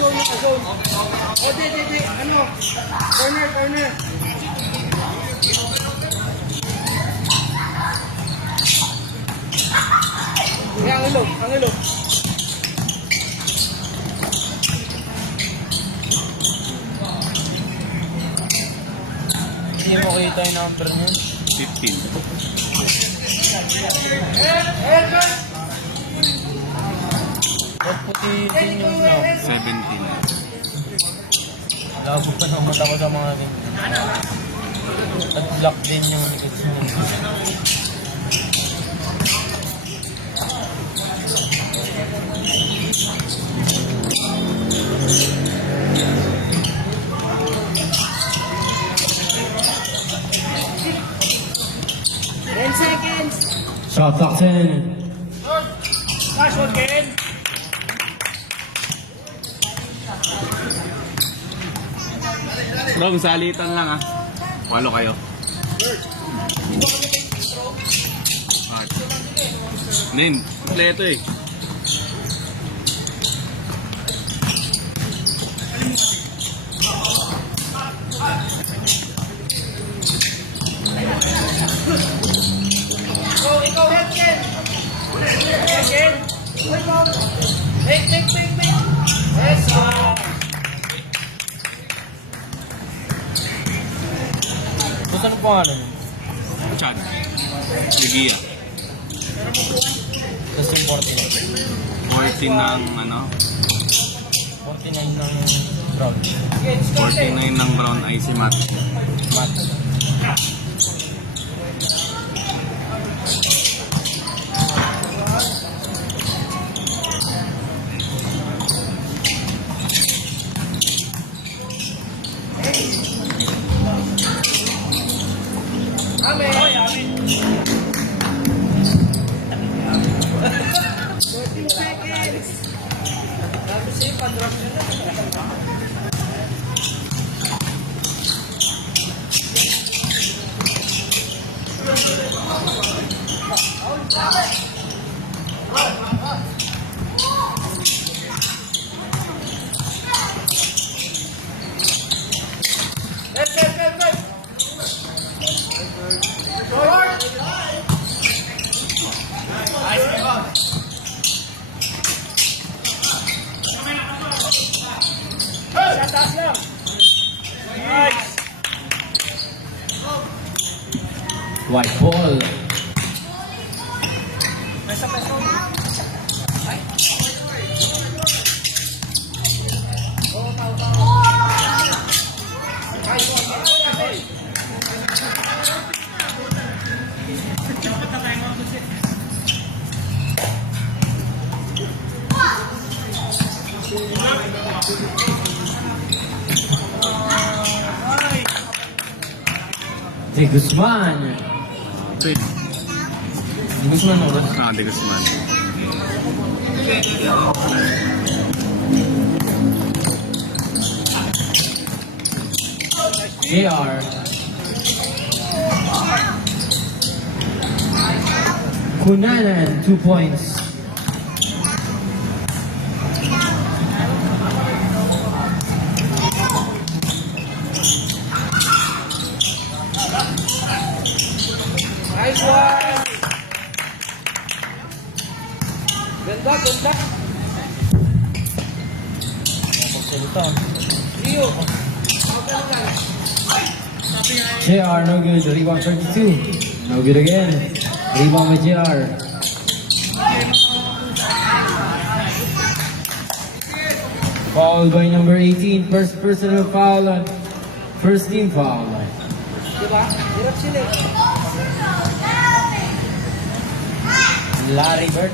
Naka-zone. O, di. Ano? Corner. Kaya ang ilog. Hindi mo kita yung number niya. 15. Ba't puti din yung now? 17. Labo pa ng mata ko sa mga rin. At black din yung likod niya. Shot clock 10. Last one game. Bro, salitan lang ah. Walo kayo. Nin, kompleto eh. Ikaw head, Ken. Take. Yes, Saan po nga nun? Chad. Ligia. Tapos yung 49. 14 ng ano? 49 ng brown. 49 ng brown icy matte. Mat. Amen. 14 seconds. Sabi siya, pa-drop na lang. Good. Forward. Taas lang. Nice. White ball. Pesa. De Guzman. Wait. De Guzman ulit. Ah, De Guzman. JR. Kunanan, 2 points. Nice one. Ganda. Napagsalita. Rio. JR, no good. Rebound 32. No good again. Rebound with JR. Foul by number 18. First personal foul on first team foul. Diba? Hirap sila eh. Larry Bird.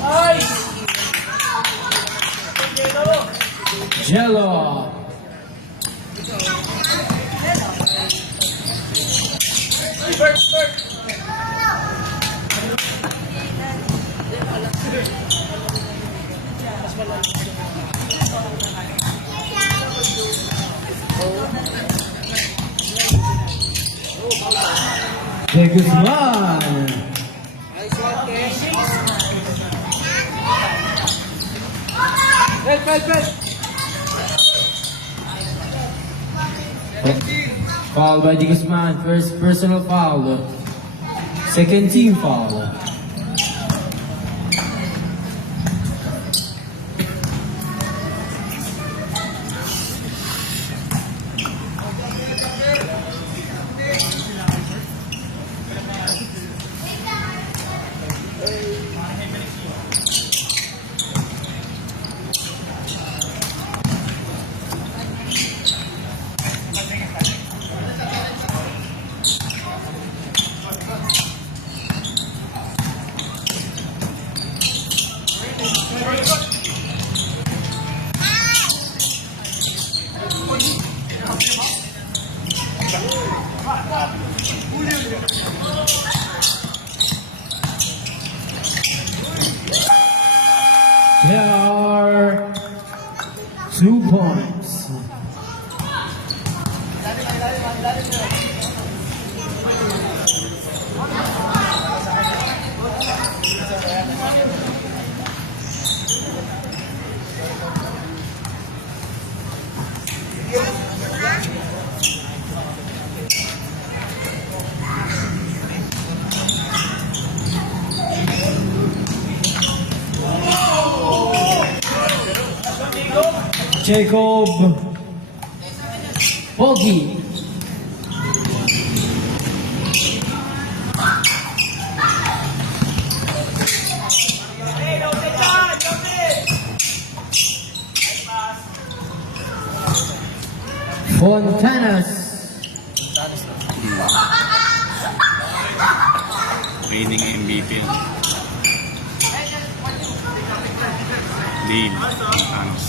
Ay! Jello. Bert, Bert! De Guzman. Nice one, Ken. Help! Foul by De Guzman. First personal foul. Second team foul. There are 2 points. Jacob Bogi. Fontanas. Reigning MVP. Deal. Thanos.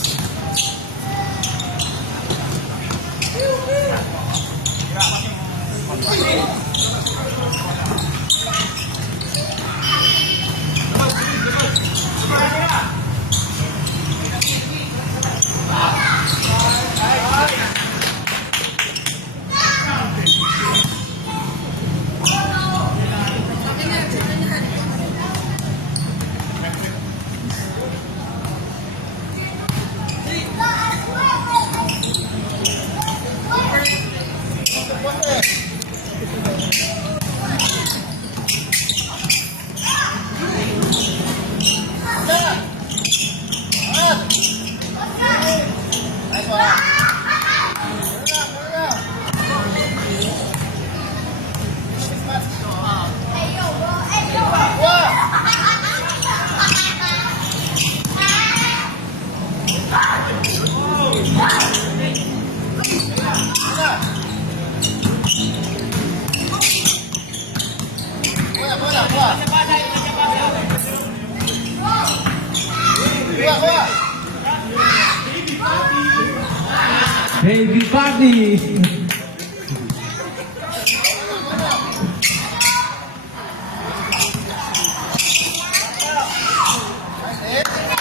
Baby Party.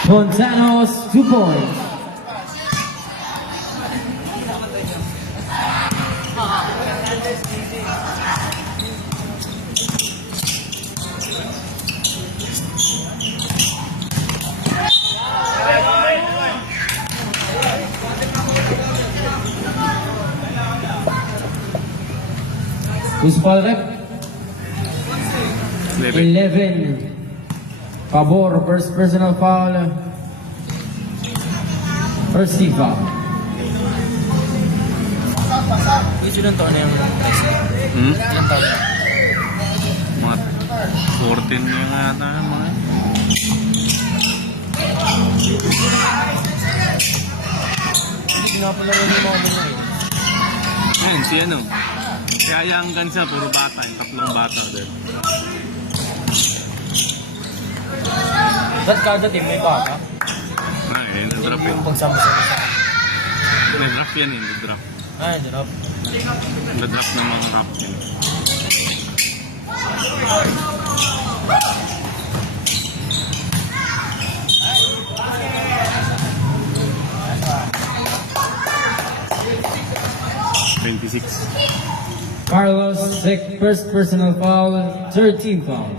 Fontanos 2 points. Who's foul rep? 11. Pabor, first personal foul. First team foul. Uy, silang taon na yung next. Hmm? Ilang taon na? Mga 14 na yung ata mga. Hindi nga pala rin yung mga ganyan. Yan, si ano. Kaya yung gansa, puro bata. Yung tatlong bata din. Ba't kada team may bata? Ay, na-drop yun. Yung pagsama sa isa. Na-drop yan eh, na-drop. Ay, drop. Na-drop ng mga rap yun. Carlos, first personal foul, third team foul.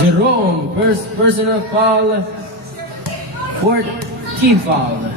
Jerome, first personal foul, fourth team foul.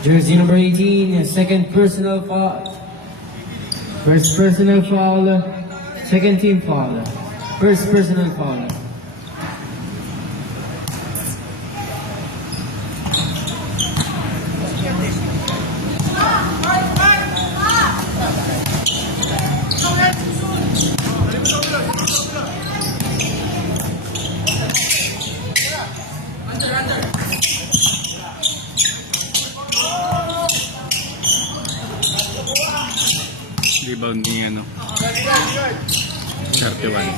Jersey number 18, second personal foul. First personal foul, second team foul. First personal foul. Rebound ni ano. 31.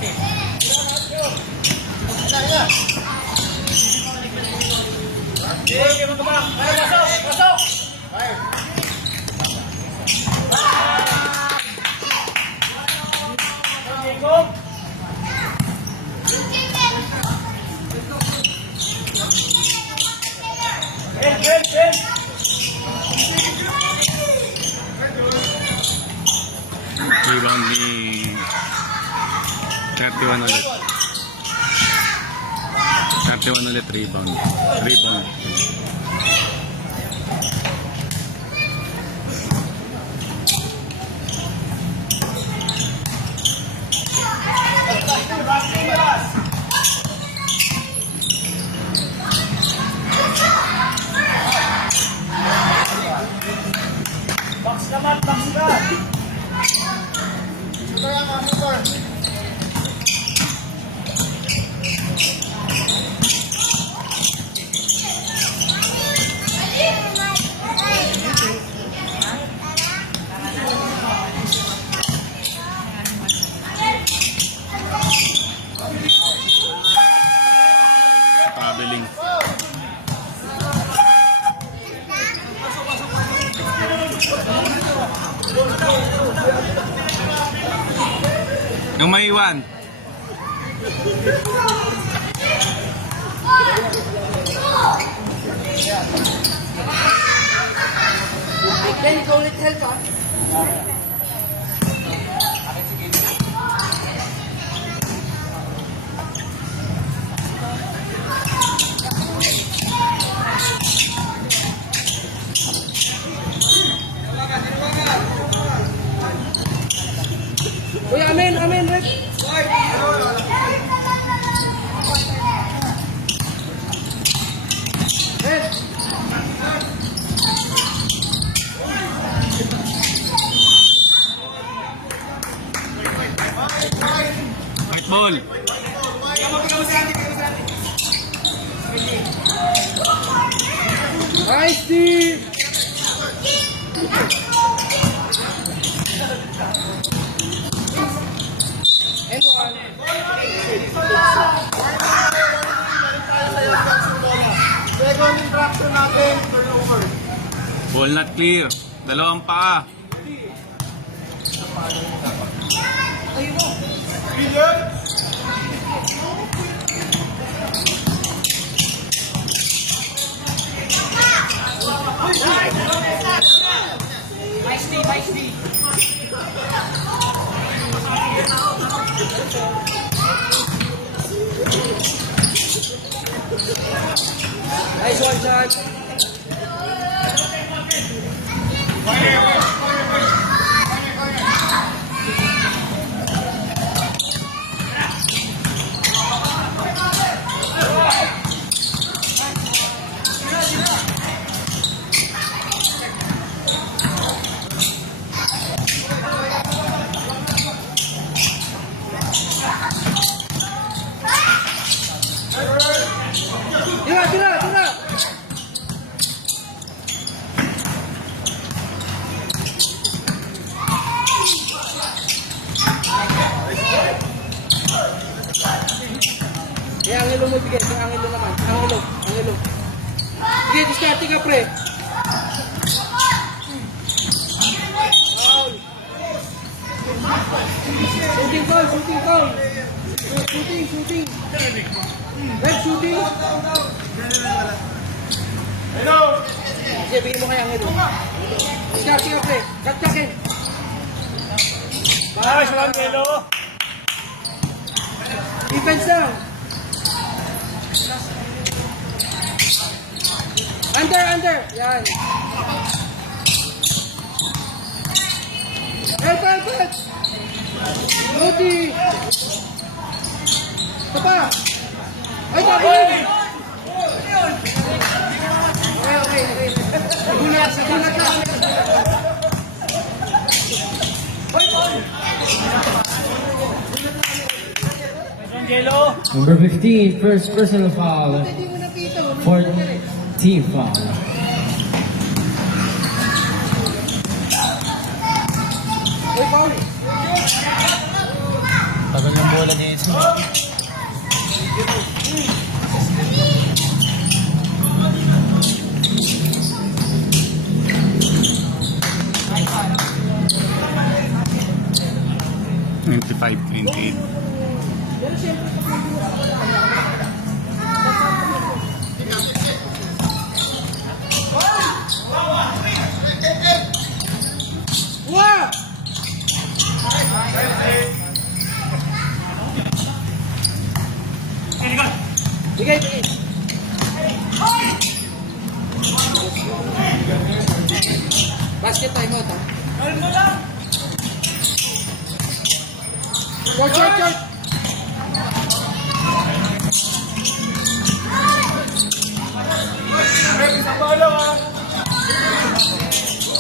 Rebound ni 31 ulit. 31 ulit rebound. Rebound. Traveling. Yung may iwan. Then go with help. Uy, amen, amen, Red. Red. White ball. Nice, Steve. And one. Second infraction natin, turnover. Ball not clear. Dalawang paa. Nice one shot. Tira, tira, tira. Kaya ang ilo mo, bigay. Kaya ang ilo naman. Ang ilo. Ang ilo. Sige, diskarte ka, pre. Foul. Shooting foul, shooting foul. Shooting, shooting. Red shooting. Hello. Sige, bigay mo kaya ang ilo. Diskarte ka, pre. Kat-kakin. Nice one, Melo. Defense down. Under, under. Yan. Help, help, help. Rudy. Ito pa. Ay, tabi. Okay, okay, okay. Nagulat, nagulat na. Angelo. Number 15, first personal foul. Hindi mo nakita. Fourth team foul. Ay, foul. Tagal ng bola dito. Twenty-five, 28. Wow! Bigay, bigay. Basket time out, ha? Short, short, short.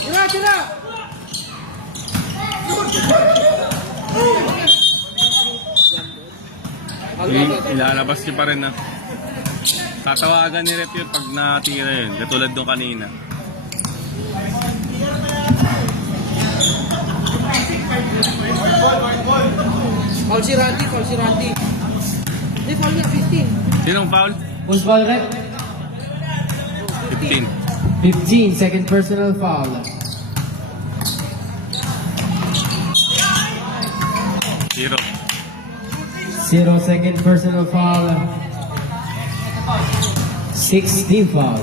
Tira, tira. Ilalabas niyo pa rin na. Tatawagan ni Rep yun pag natira yun. Katulad nung kanina. Foul si Randy, foul si Randy. Hindi, foul niya, 15. Sinong foul? Who's foul rep? 15. 15, second personal foul. Zero. 0, second personal foul. 16 foul.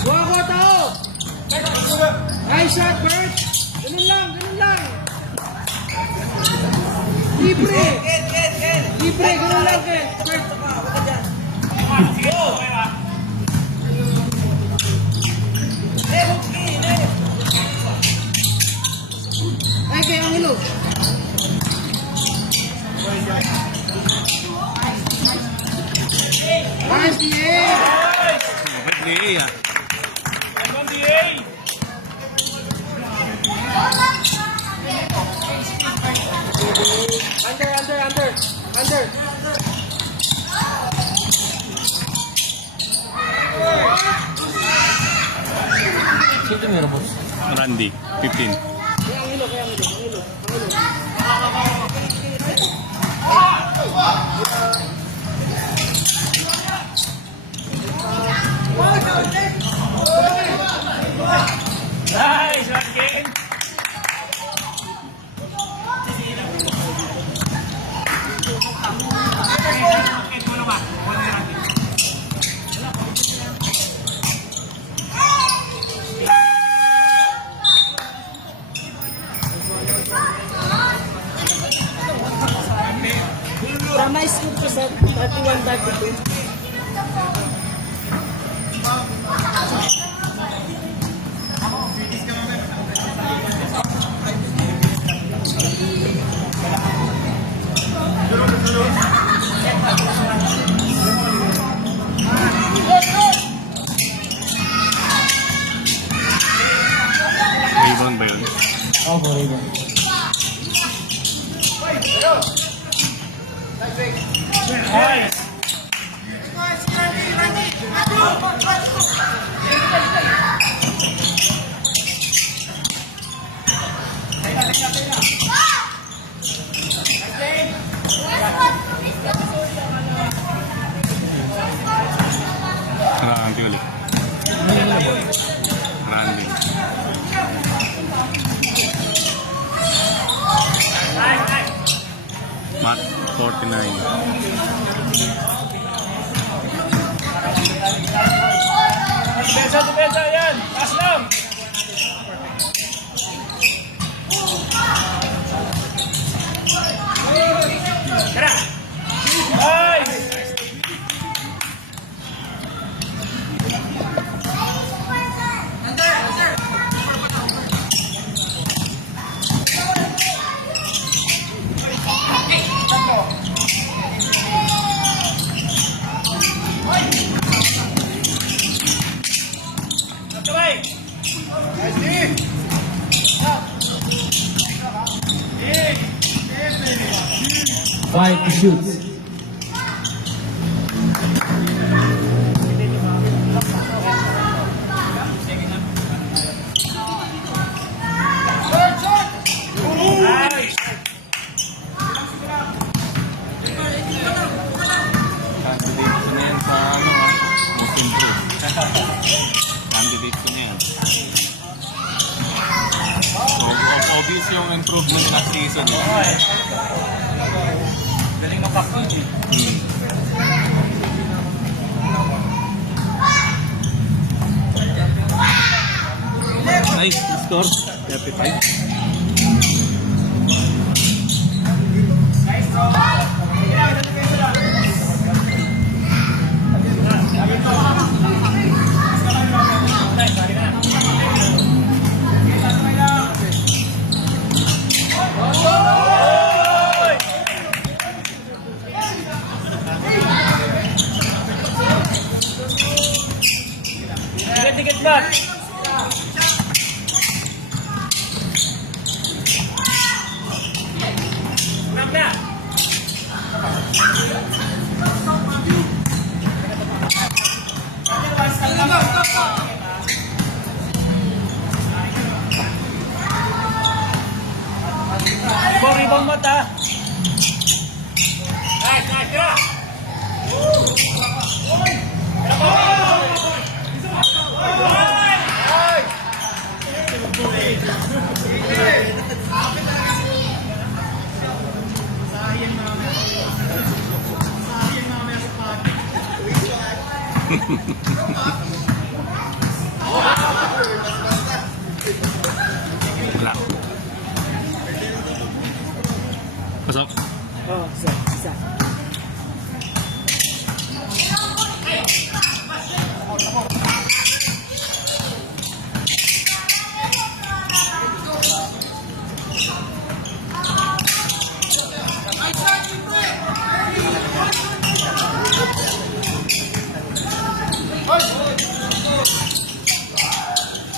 Buha ko, tao. Nice shot, Bert. Ganun lang, ganun lang. Libre. Libre, ganun lang, Bert. Ay, kaya ang ilo. Nice, DA. Bakit ni ah? Under, under, under. Under. Sino meron, boss? Randy, 15. Nice, one game. Tama scoop ko sa 31-32. Rebound ba yun? Opo, rebound. Nice. Randy ulit. Randy. Mat 49. Depensa, yan. Taas lang. Tara. Nice. Kamay. 5 to shoot. Nice. Candidate ko na yan sa ano ha? Most improved. Candidate ko na yan. So, obvious yung improvement last season. Okay. Galing ng package. Nice, score. 35. Tiket ba? Snap na. Rebound mata. Nice, nice, yeah. Wala. Pasok. Oh, isa.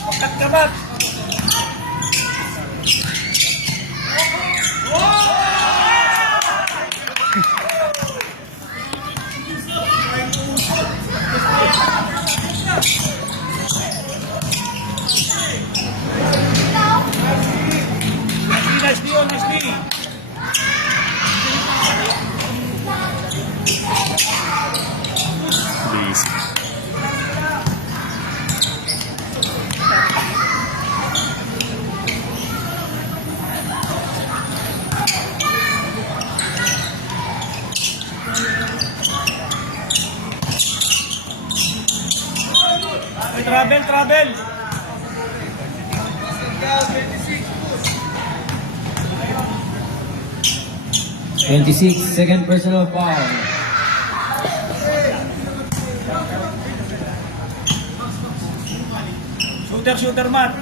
Pagkatkabat. Foul, 26. 26, second personal foul. Shooter, Matt.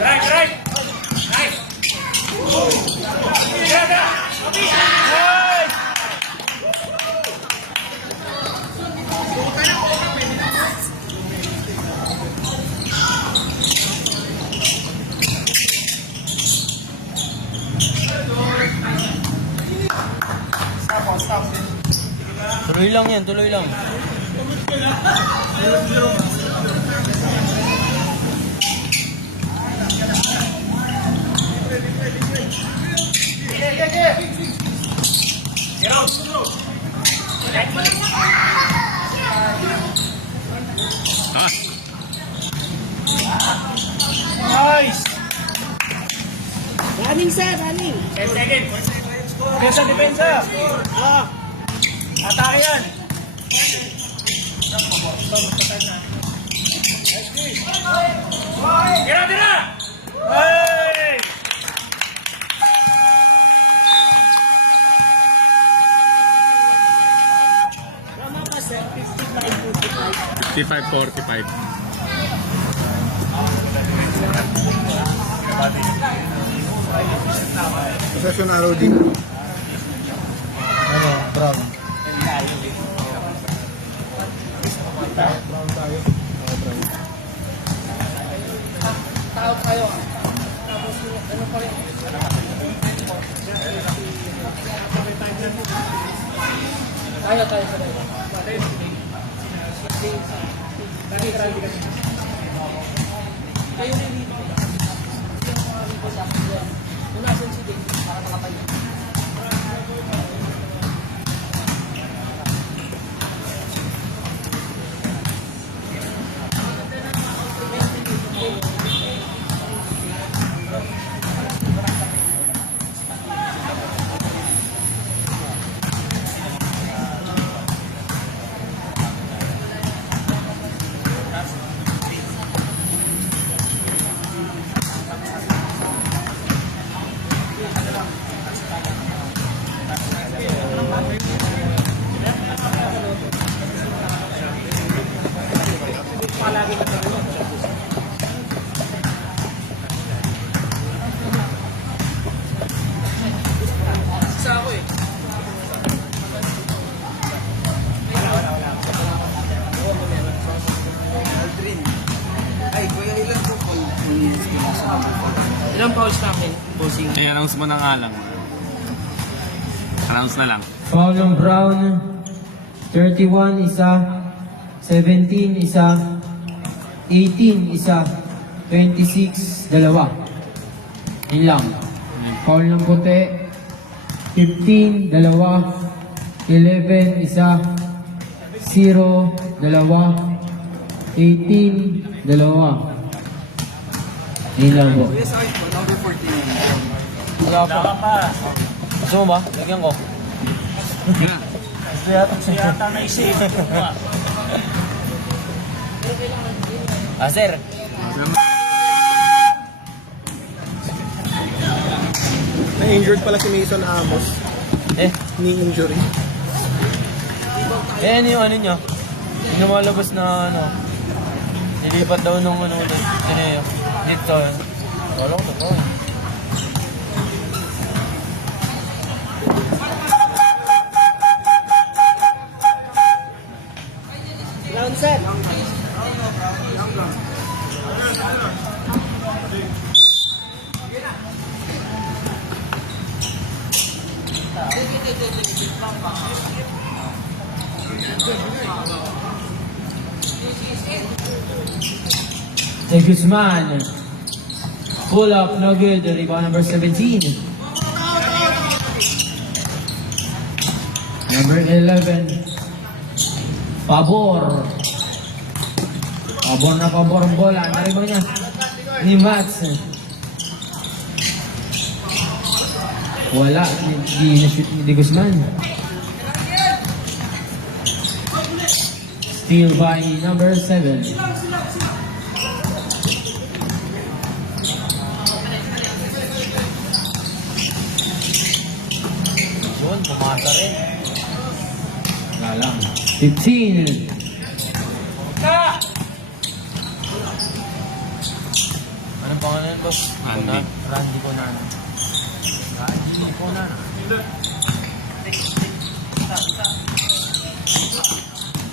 Right. Nice. Nice. Tuloy lang yan, tuloy lang. Ah, Nice. Running, sir, running. 10 seconds. Depensa. Atake yan. Tira! Hey! Tama pa, sir. 55-45. 55-45. Possession arrow din. Ano, Brown? Tao kayo. Tapos, ano pa rin? Tayo sa dalawa. Kayo na dito. Punasan si Dave para makatayo. Isa ako eh. Ilang fouls namin, bossing? I-announce mo na nga lang. Announce na lang. Foul ng Brown. 31, isa. 17, isa. 18, isa. 26, dalawa. Yun lang. Foul ng puti. 15, dalawa. 11, isa. 0, dalawa. 18, dalawa. Yun lang po. Wala pa. Gusto mo ba? Lagyan ko. Yeah. Yata naisip. Sir. Na-injured pala si Mason Amos. Knee injury. Ano yung ano niya? Yung lumalabas na ano. Nilipat daw nung ano ulit. Tineo. Dito. Wala ko totoo. Round set. Hey, Guzman. Pull up, no good. Rebound number 17. Number 11. Pabor. Pabor na pabor ang bola. Naribang niya ni Mats. Wala. Hindi na-shoot ni De Guzman. Steal by number 7. Yun, pumasa rin. Wala lang. 15. Anong pangalan yun, boss? Randy. Randy Conana. Randy Conana.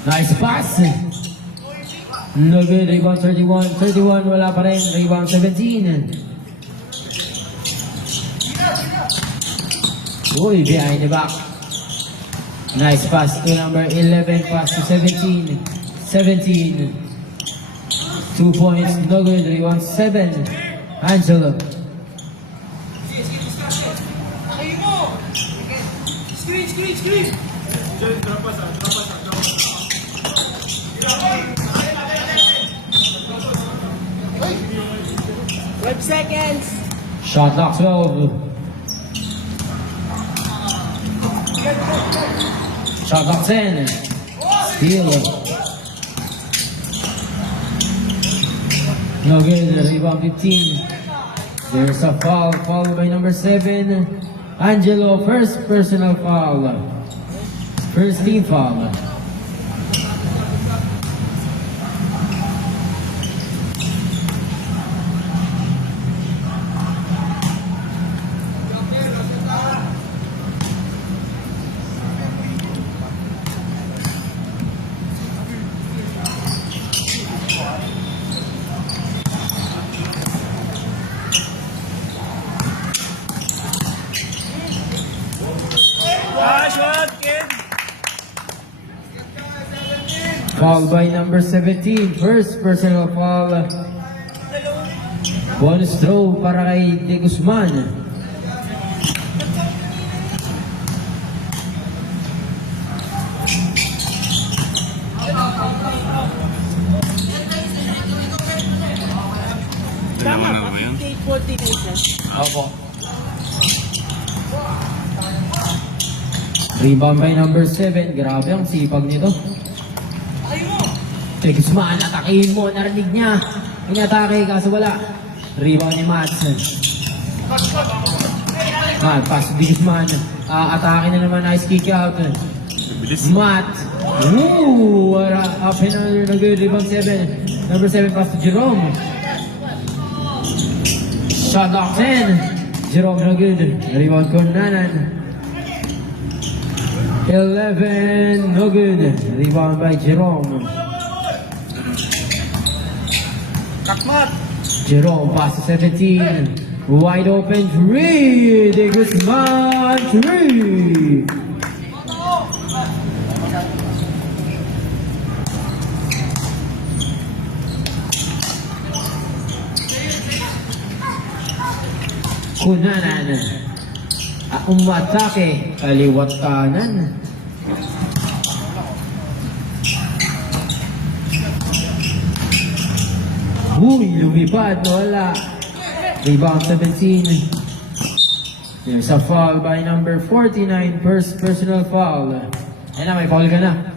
Nice pass. No good. Rebound 31. 31. Wala pa rin. Rebound 17. Uy, behind the back. Nice pass to number 11. Pass to 17. 17. 2 points. No good. Rebound 7. Angelo. Screen! 5 seconds! Shot clock 12. Shot clock 10. Steal. No good. Rebound 15. There's a foul. Foul by number 7. Angelo, first personal foul. First team foul. Shot, kid. Foul by number 17. First personal foul. Bonus throw para kay De Guzman. Dalawa na ba yun? 8-14 na isa. Opo. Rebound by number 7. Grabe ang sipag nito. De Guzman, atakihin mo. Narinig niya. Inatake kaso wala. Rebound ni Mats. Pass to De Guzman. Atake na naman. Nice kick out. Bilis. Matt. Woo! Up and under na good. Rebound 7. Number 7 pass to Jerome. Shot lock 10. Jerome na good. Rebound Connanan. 11. No good. Rebound by Jerome. Kakmat. Jerome pass to 17. Wide open 3. De Guzman 3. Connanan. Umatake. Kaliwat kanan. Uy, lumipad. Wala. Rebound 17. There's a foul by number 49. First personal foul. Ayan na, may foul ka na.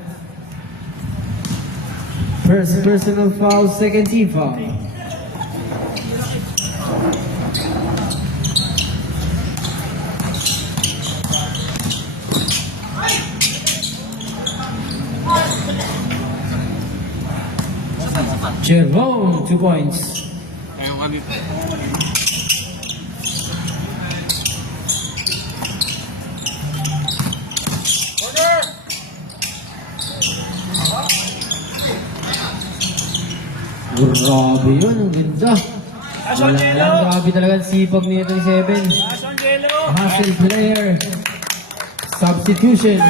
First personal foul, second team foul. Jerome, 2 points. Ayaw ka dito. Grabe yun, ang ganda. Asan Wala Jello? lang, grabe talaga ang sipag ni 27. Asan Jello? Hustle player. Substitution.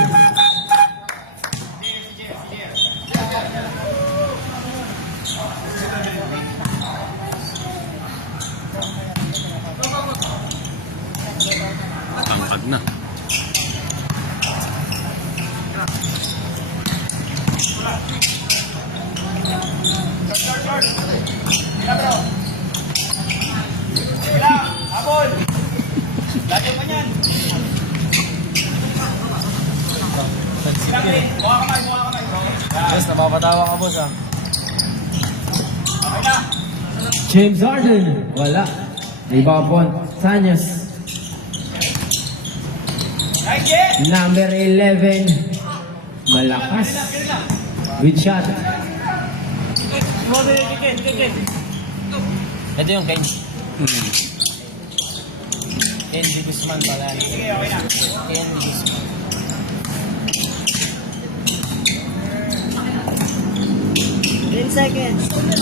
Tangkad na. Boss, napapatawa ka, boss, ah. James Harden, wala. Rebound point, Tanyas. Number 11, malakas. Good shot. Ito yung Ken. Ken Di Guzman pala. Ken Di Guzman.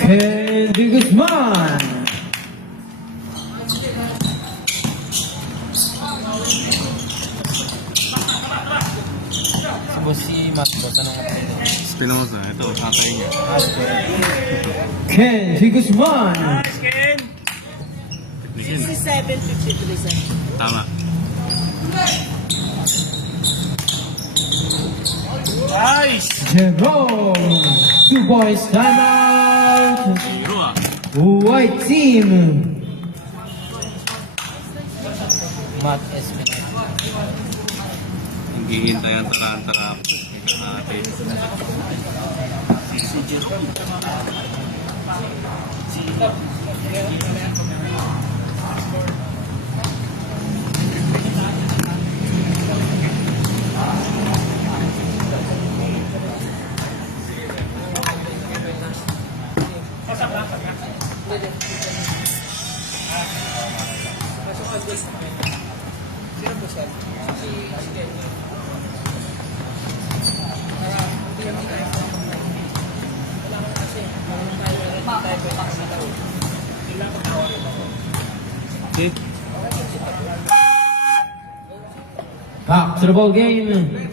Henry Guzman. Si boss, si Matt, boss, anong apelido? Tinan mo sa, ito, tatay niya. Henry Guzman. Ken. Technician. 67, 53 cents. Tama. Nice! Jerome. 2 points, timeout. Zero ah. White team. Matt Espinal. Naghihintay ang tarantara. Natin. Okay. Back to the ball game.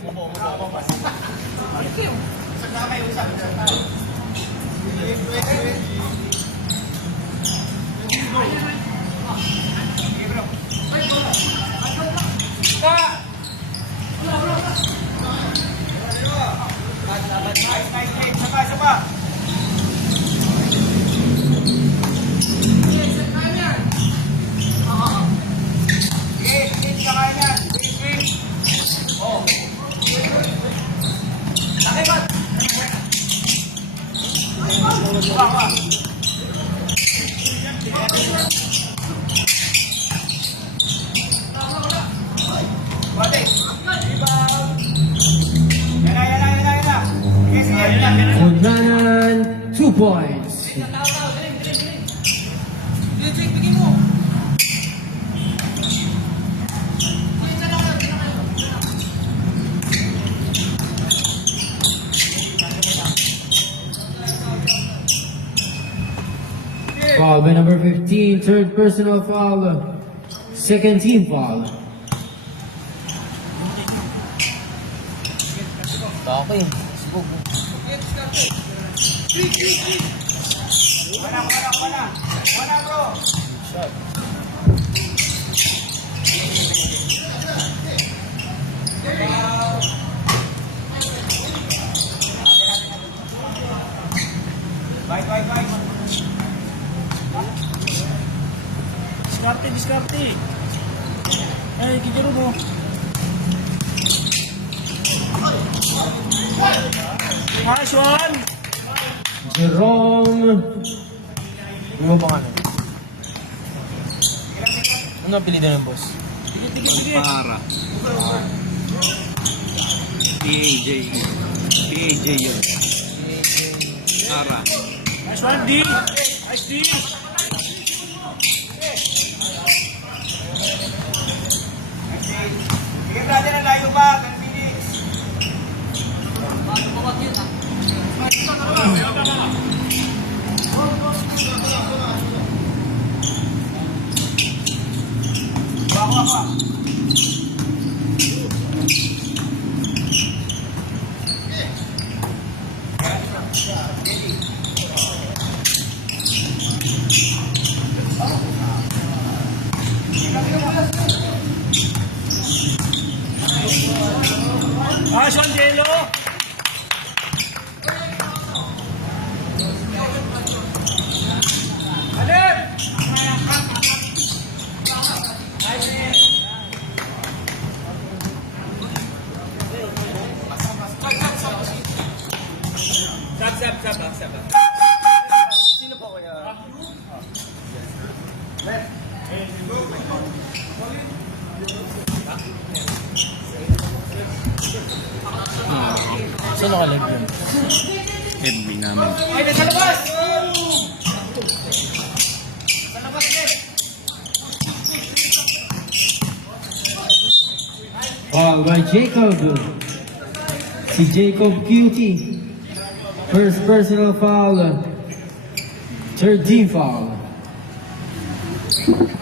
Onranan, 2 points. Foul by number 15, third personal foul, second team foul. Tako eh. Sibog. Shot. Diskarte. Ay, kikiro mo. Nice one! Jerome, Hindi mo pa ano? Ano ang apelido ng boss? Para. PAJ. PAJ yun. Para. Nice one, D! Nice D! Nice one, Jello. Saan nakalag yun? FB namin. Foul by Jacob. Si Jacob Cutie. First personal foul. Third team foul.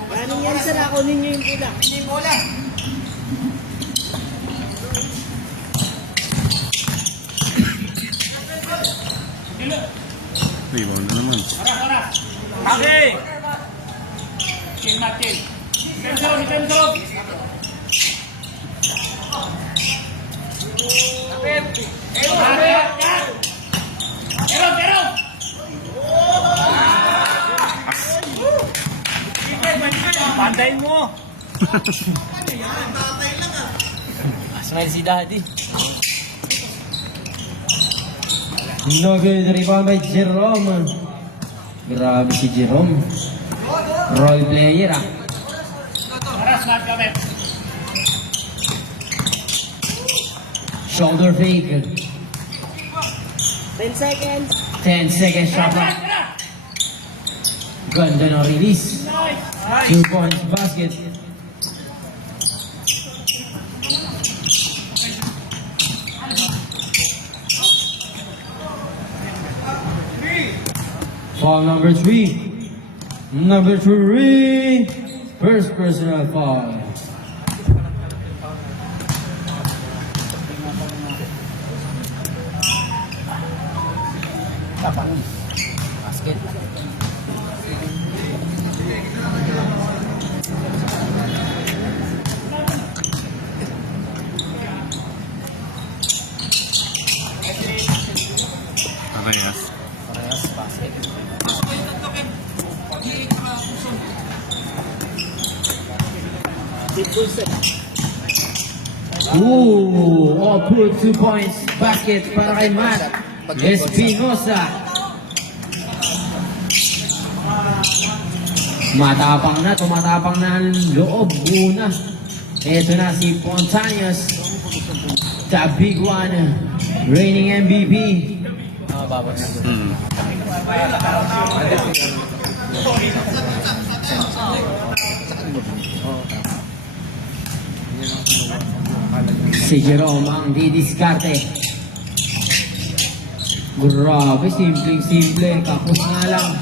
Ano yan sir? Ako ninyo yung pula. Hindi yung pula. Rebound na naman. Okay. Kill mat, kill. Temsarog. Pero. Pandayin mo. Smile si Daddy. No good rebound by Jerome. Grabe si Jerome. Role player ah. Tara, smart kami. Shoulder fake. 10 seconds. 10 seconds shot clock. Ganda ng release. Nice. 2 points basket. Foul number 3. Number 3. First personal foul. Basket. Parehas. Parehas, basket. Ooh, all put 2 points basket para kay Matt Espinosa. Tumatapang na ang loob. Una. Ito na si Pontaños. The big one. Reigning MVP. Babas. Si Jerome ang didiskarte. Grabe, simpleng-simple. Kapos nga lang.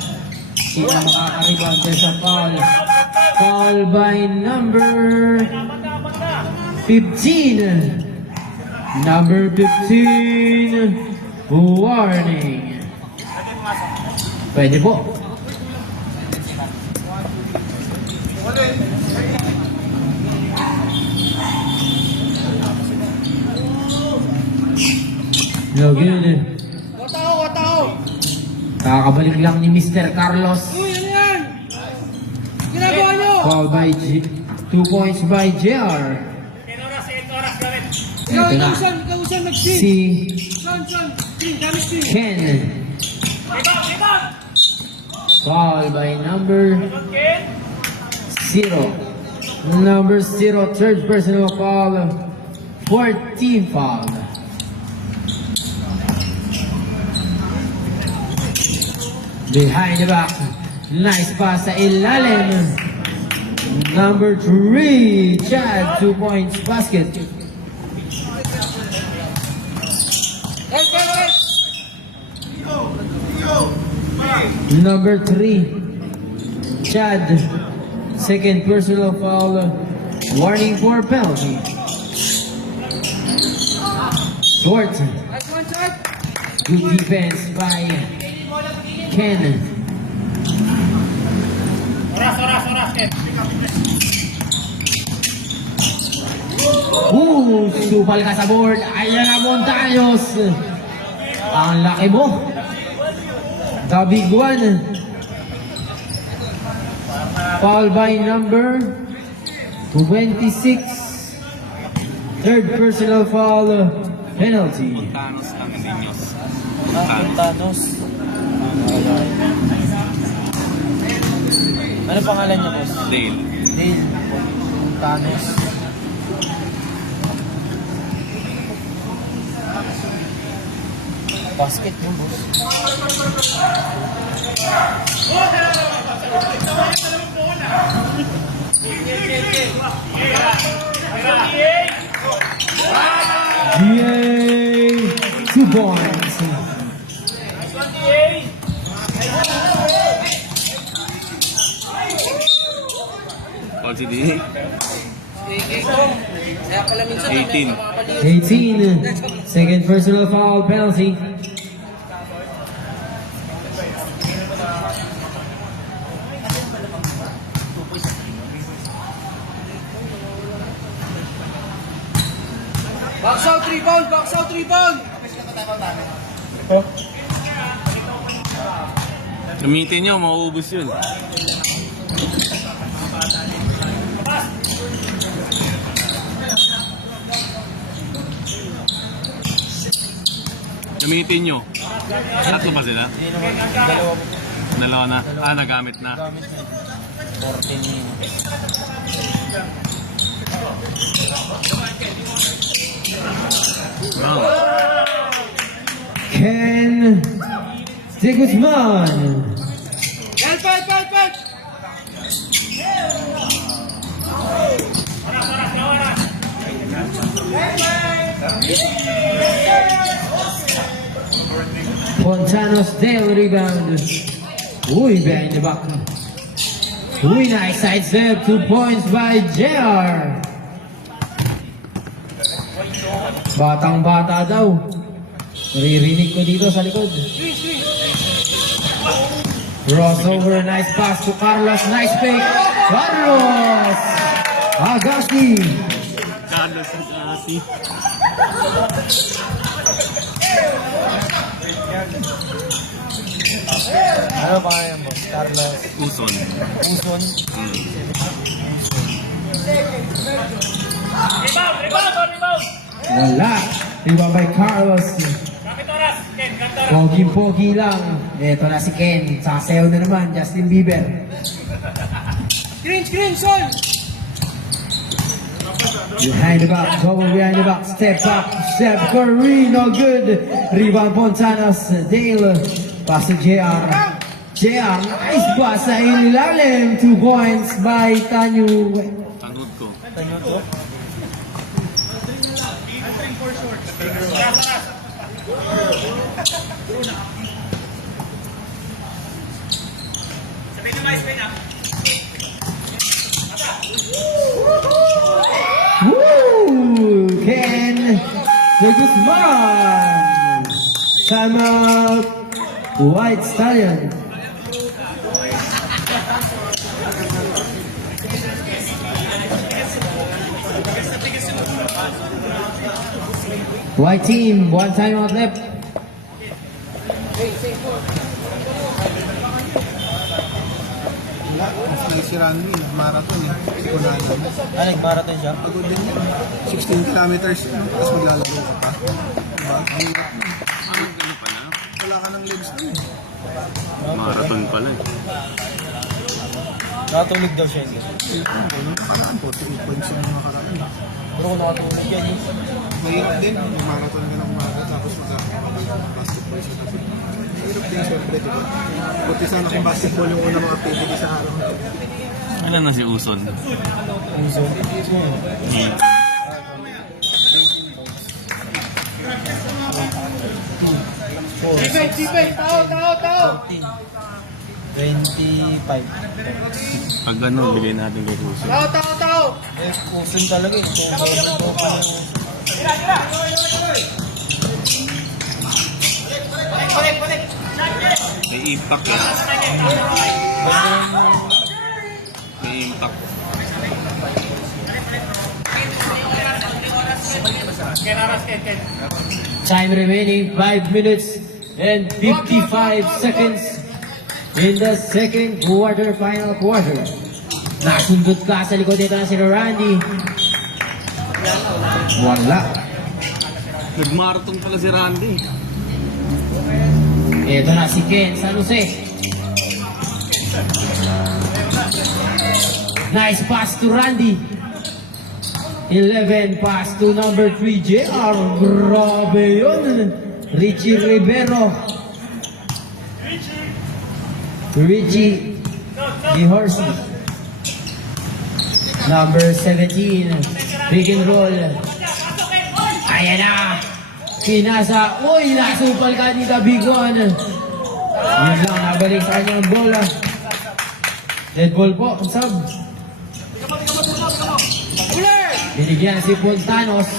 Sino makaka-rebound sa foul? Foul by number 15. Number 15. Warning. Pwede po. No good. Watao. Kakabalik lang ni Mr. Carlos. Uy, ano yan? Ginagawa nyo? Foul by 2 points by JR. Ito na. Ikaw usan mag-spin. Si Son. Spin, dami spin. Ken. Foul by number 0. Number 0, third personal foul. 14 foul. Behind the back. Nice pass sa ilalim. Number 3, Chad, 2 points basket. Number 3, Chad, second personal foul. Warning for penalty. Short. Nice one, shot. Good defense by Ken. Oras, Ken. Ooh, Supal ka sa board. Ayan na Montaños. Ang laki mo. The big one. Foul by number 26. Third personal foul penalty. Thanos ang Niños. Thanos. Ano pangalan niya, boss? Dale. Dale. Thanos. Basket yung boss. GA 2 points. Konsi din. 18. 18. Second personal foul penalty. Box out, rebound! Box out, rebound! Gamitin nyo, mauubos yun. Gamitin nyo. Tatlo ba sila? Hindi naman. Dalawa po. Dalawa na. Ah, nagamit na. Gamit na. 14 yun. Wow. Ken De Guzman. Fight! Pontanos Dale rebound. Uy, behind the back. Uy, nice side step. 2 points by JR. Batang-bata daw. Naririnig ko dito sa likod. Crossover, nice pass to Carlos. Nice pick. Carlos Agasti. Carlos Agasti. Ano pangalan, boss? Carlos. Uson. Uson. Rebound! Wala. Iba by Carlos. Kapit oras, Ken, kapit oras. Pogi-pogi lang. Ito na si Ken. Sasayaw na naman. Justin Bieber. Screen, son! Behind the back. Double behind the back. Step back. Step Curry. No good. Rebound Pontanos. Dale. Pass to JR. JR. Nice pass sa inilalim. 2 points by Tanyu. Tanod ko. Tanyo to. Sabihin niyo, mais, na. Woo! Ken De Guzman. Timeout. White Stallion. White team, 1 timeout left. Mas si Randy, marathon eh. Iko na alam. Ah, nag-marathon siya? Pagod din yun. 16 kilometers yun. Tapos maglalaro ka pa. Diba? Ang hirap nun. Ano pala? Wala ka ng legs nun. Marathon pala. Nakatulog daw siya. Hindi. Paraan po, 3 points yung mga karaan. Pero kung nakatulog yan, eh. Mahirap din. May marathon ka ng umaga tapos mag-basketball siya. Tapos mahirap din syempre, diba? Buti sana kung basketball yung unang mga activity sa araw. Ano na si Uson? Uson. Defense! Tao! 25. Pag ano, bigay natin kay Uson. Tao! Eh, Uson talaga eh. May impact eh. May impact. Ken, Aras, Ken. Time remaining 5 minutes and 55 seconds in the second quarter, final quarter. Nasundot ka sa likod dito na si Randy. Wala. Nag-marathon pala si Randy. Ito na si Ken San Jose. Nice pass to Randy. 11 pass to number 3 JR. Grabe yun. Richie Rivero. Richie Dihorsi. Number 17. Pick and roll. Ayan na. Pinasa. Uy, nasupal ka ni Dabigon. Yun lang, nabalik sa kanya ang bola. Dead ball po, ang sub. Binigyan si Puntanos.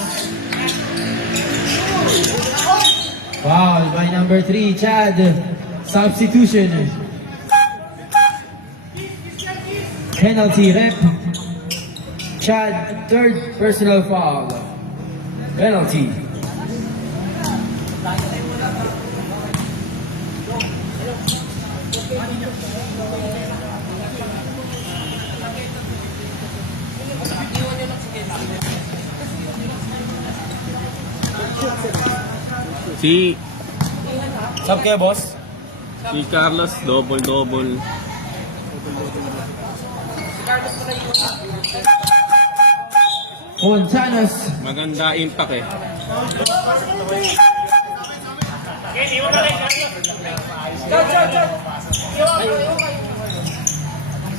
Foul by number 3, Chad. Substitution. Penalty rep. Chad, third personal foul. Penalty. Si Sab kayo, boss? Carlos, double-double. Puntanos. Maganda impact eh. Ken, iwan ka lang.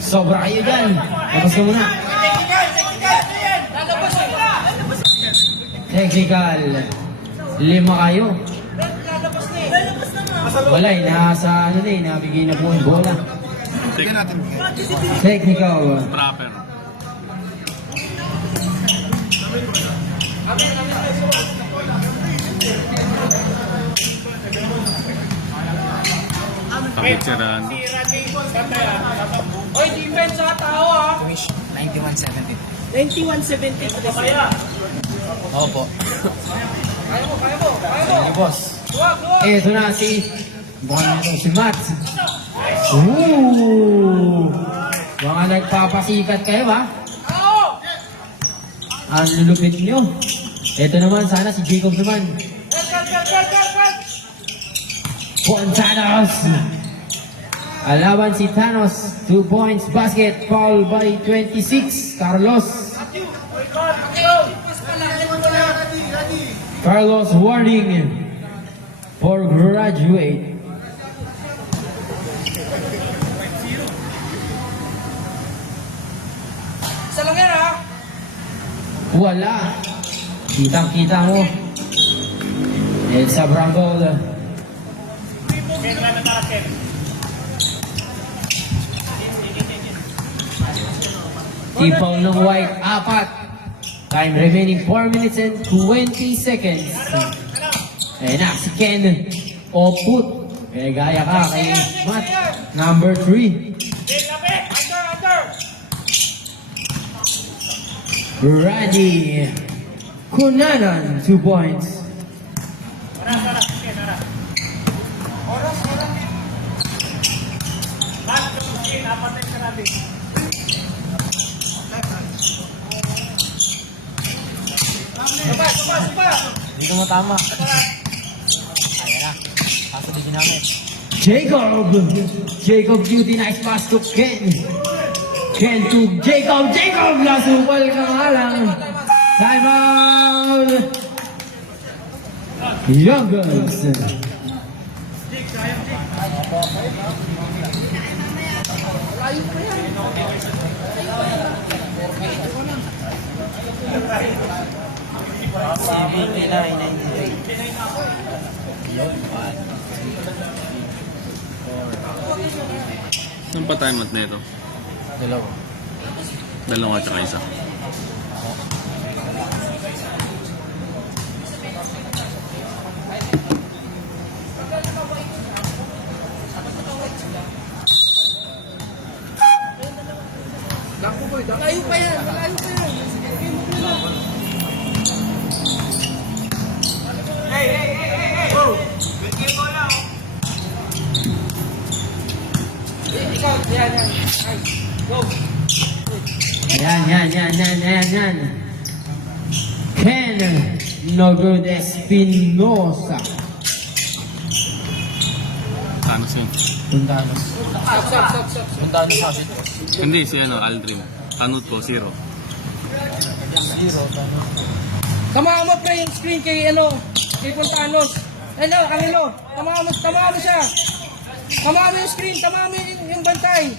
Sobra kayo dyan. Tapos ka muna. Technical. 5 kayo. Wala eh, nasa ano na eh, nabigay na po yung bola. Bigyan natin. Technical. Proper. Takit si Randy. Si Randy, ganda yan. Oy, defense sa tao ah. 91-70. 21-70. Kaya. Opo. Kaya mo. Sige, boss. Luwag. Ito na si si Matt. Ooh! Mga nagpapasikat kayo ha? Ang lulupit nyo. Ito naman sana si Jacob naman. Pontanos. Alaban si Thanos. 2 points basket. Foul by 26. Carlos warning for graduate. Isa lang yan ha. Wala. Kitang-kita mo. Elsa Brambol. Ken, ganda na Ken. Tipaw ng white. 4. Time remaining 4 minutes and 20 seconds. Ayan na, si Ken. O put. Kaya gaya ka kay Matt. Number 3. Ken, lapit. Under. Randy Kunanan, 2 points. Aras. Ken, aras. Mat, Ken, apat na yung Randy. Sapa. Dito mo tama. Ayan na. Kaso di ginamit. Jacob Beauty, nice pass to Ken. Ken to Jacob. Nasupal ka nga lang. Time out. Young Guns. CBK na, 998. Saan pa time at nito? Dalawa. Dalawa tsaka isa. Malayo pa yan. Yan. Ken no good Espinosa. Thanos yun. Puntanos. Puntanos sa akin. Hindi, si Aldrin. Tanut ko, 0. Zero, Thanos. Tamaan mo pre yung screen kay Pontanos. Camilo. Tamaan mo siya. Tamaan mo yung screen, tamaan mo yung bantay.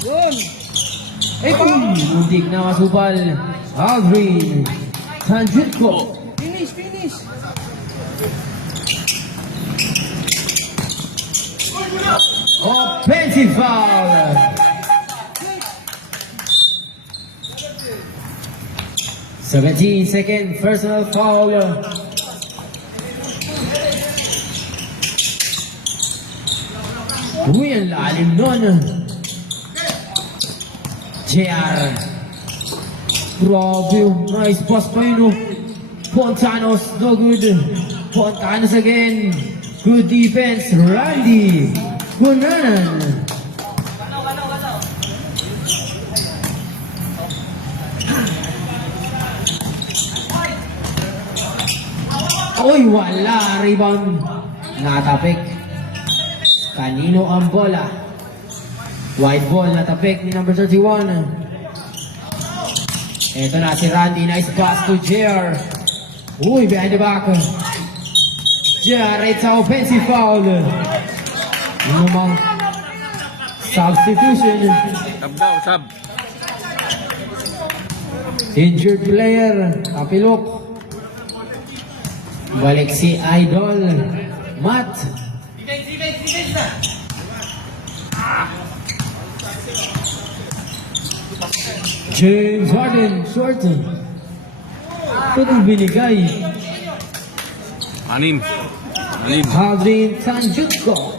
Yun. Foul. Muntik na masupal. Aldrin Tanjutko. Finish. Offensive foul. Second personal foul. Uy, ang lalim nun. JR. Grabe, nice pass pa yun. Pontanos, no good. Pontanos again. Good defense, Randy Gunanan. Uy, wala. Rebound. Natapik. Kanino ang bola? White ball, natapik ni number 31. Ito na si Randy. Nice pass to JR. Uy, behind the back. JR, it's a offensive foul. Ano namang substitution. Sab daw, sab. Injured player. Kapilok. Balik si Idol. Matt. James Harden. Short. Ito nang binigay. 6. Aldrin Tanjutko.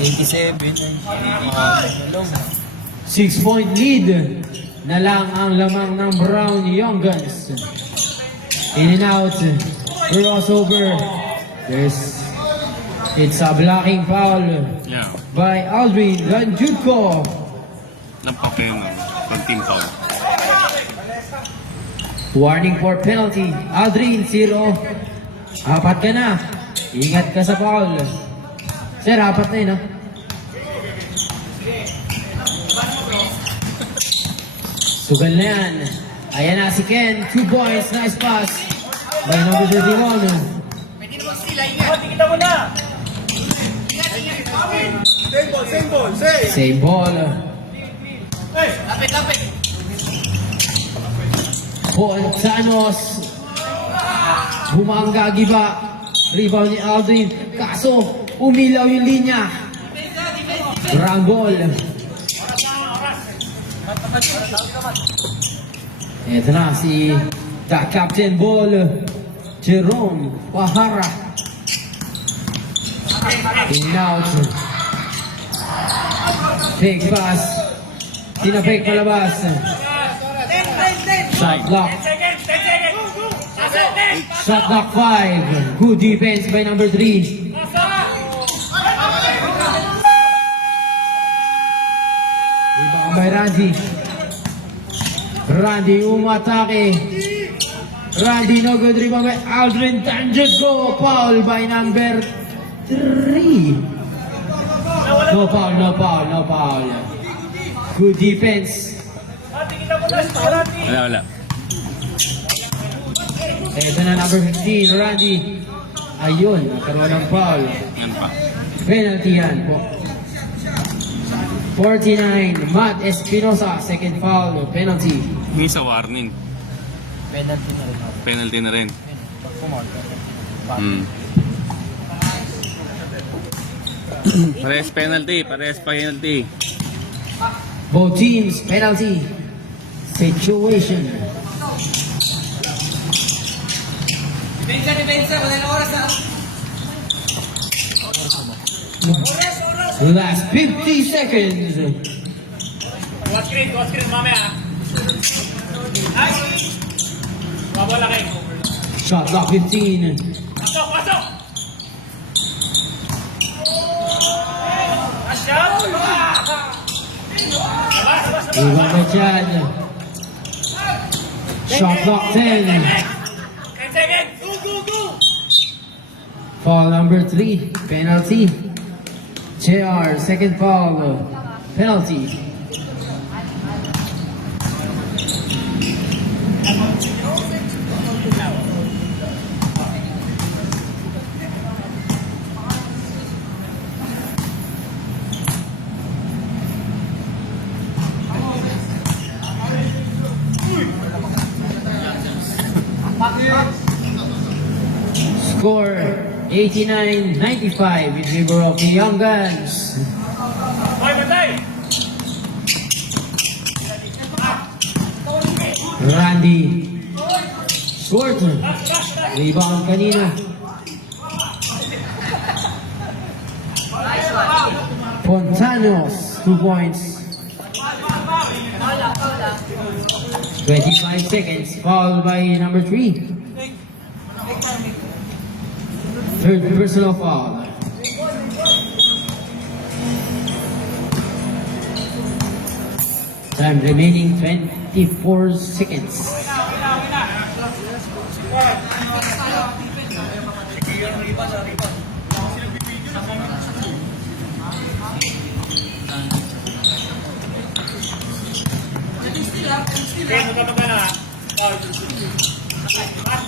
87. Long. 6-point lead na lang ang lamang ng Brown Young Guns. In and out. Crossover. It's a blocking foul Yeah. by Aldrin Tanjutko. Napaka yun. Pag-team foul. Warning for penalty. Aldrin, 0. Apat ka na. Ingat ka sa foul. Sir, apat na yun, ha? Sugal na yan. Ayan na si Ken. 2 points. Nice pass. By number 31. Same ball. Pontanos. Bumangga giba. Rebound ni Aldrin. Kaso, umilaw yung linya. Wrong ball. Ito na si the captain ball. Jerome Pahara. In out. Fake pass. Tinapik palabas. Shot clock. Shot clock 5. Good defense by number 3. Rebound by Randy. Randy umatake. Randy no good. Rebound by Aldrin Tanjutko. Foul by number 3. No foul. Good defense. Wala. Ito na number 15, Randy. Ayun, nagkaroon ng foul. Yan pa. Penalty yan po. 49, Matt Espinosa, second foul, penalty. May isa warning. Penalty na rin. Penalty na rin. Pag pumarga. Parehas penalty. Both teams, penalty situation. Last 50 seconds. Watch screen, mamaya. Ay! Wala kayo. Shot clock 15. Pasok! Asya! Rebound by Chad. Shot clock 10. 10 seconds. Go. Foul number 3, penalty. JR, second foul, penalty. Score 89-95 in favor of the Young Guns. Hoy, batay. Randy short. Rebound kanina. Fontanos, 2 points. 25 seconds, fouled by number 3. Third personal foul. Time remaining 24 seconds. Okay, magkakaga na.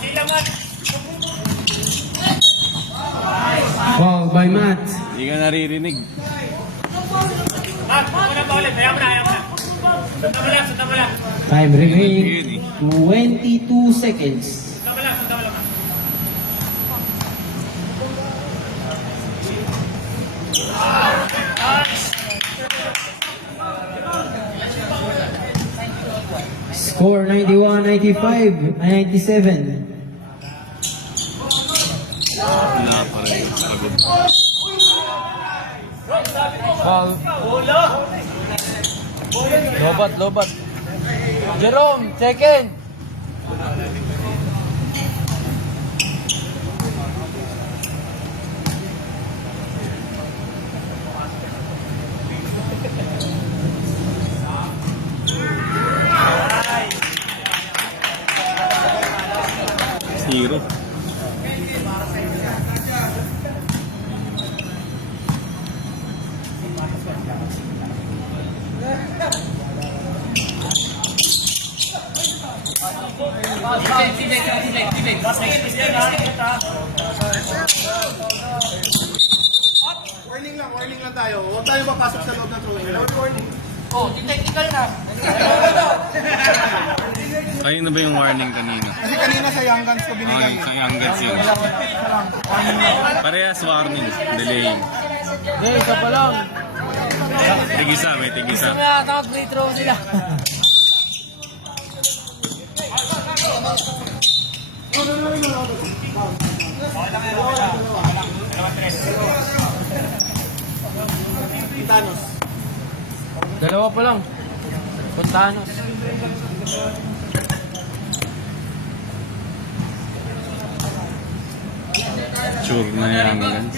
Sila man. Foul by Matt. Hindi ka naririnig. Wala pa ulit. Ayaw mo na. Sundan mo lang. Time remaining 22 seconds. Sundan mo lang. Score 91-95, 97. Wala pa rin. Pagod. Foul. Lobat. Jerome, second. Zero. Warning lang tayo. Huwag tayo papasok sa loob ng throwing line. Warning. Kanina ba yung warning kanina? Kasi kanina sa Young Guns ko binigay. Okay, sa Young Guns yun. Parehas warning. Delaying. Hindi, isa pa lang. Tigisa, may tigisa. Nga, takot free throw sila. Thanos. Dalawa pa lang. Fontanos. Sure na Young Guns.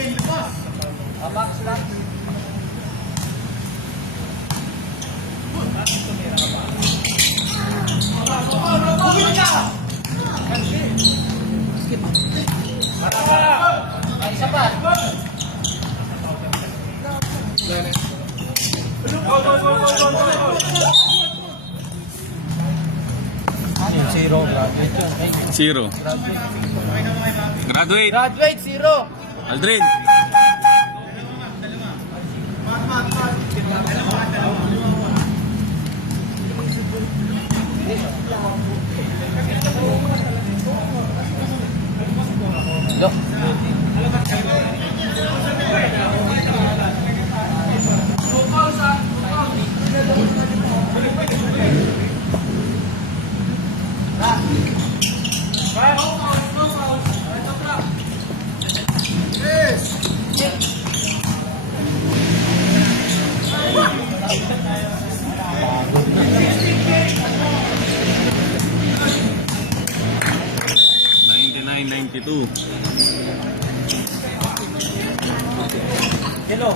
Zero. Graduate yun. Zero. Graduate. Graduate, zero. Aldrin. Look. $99.92. Hello.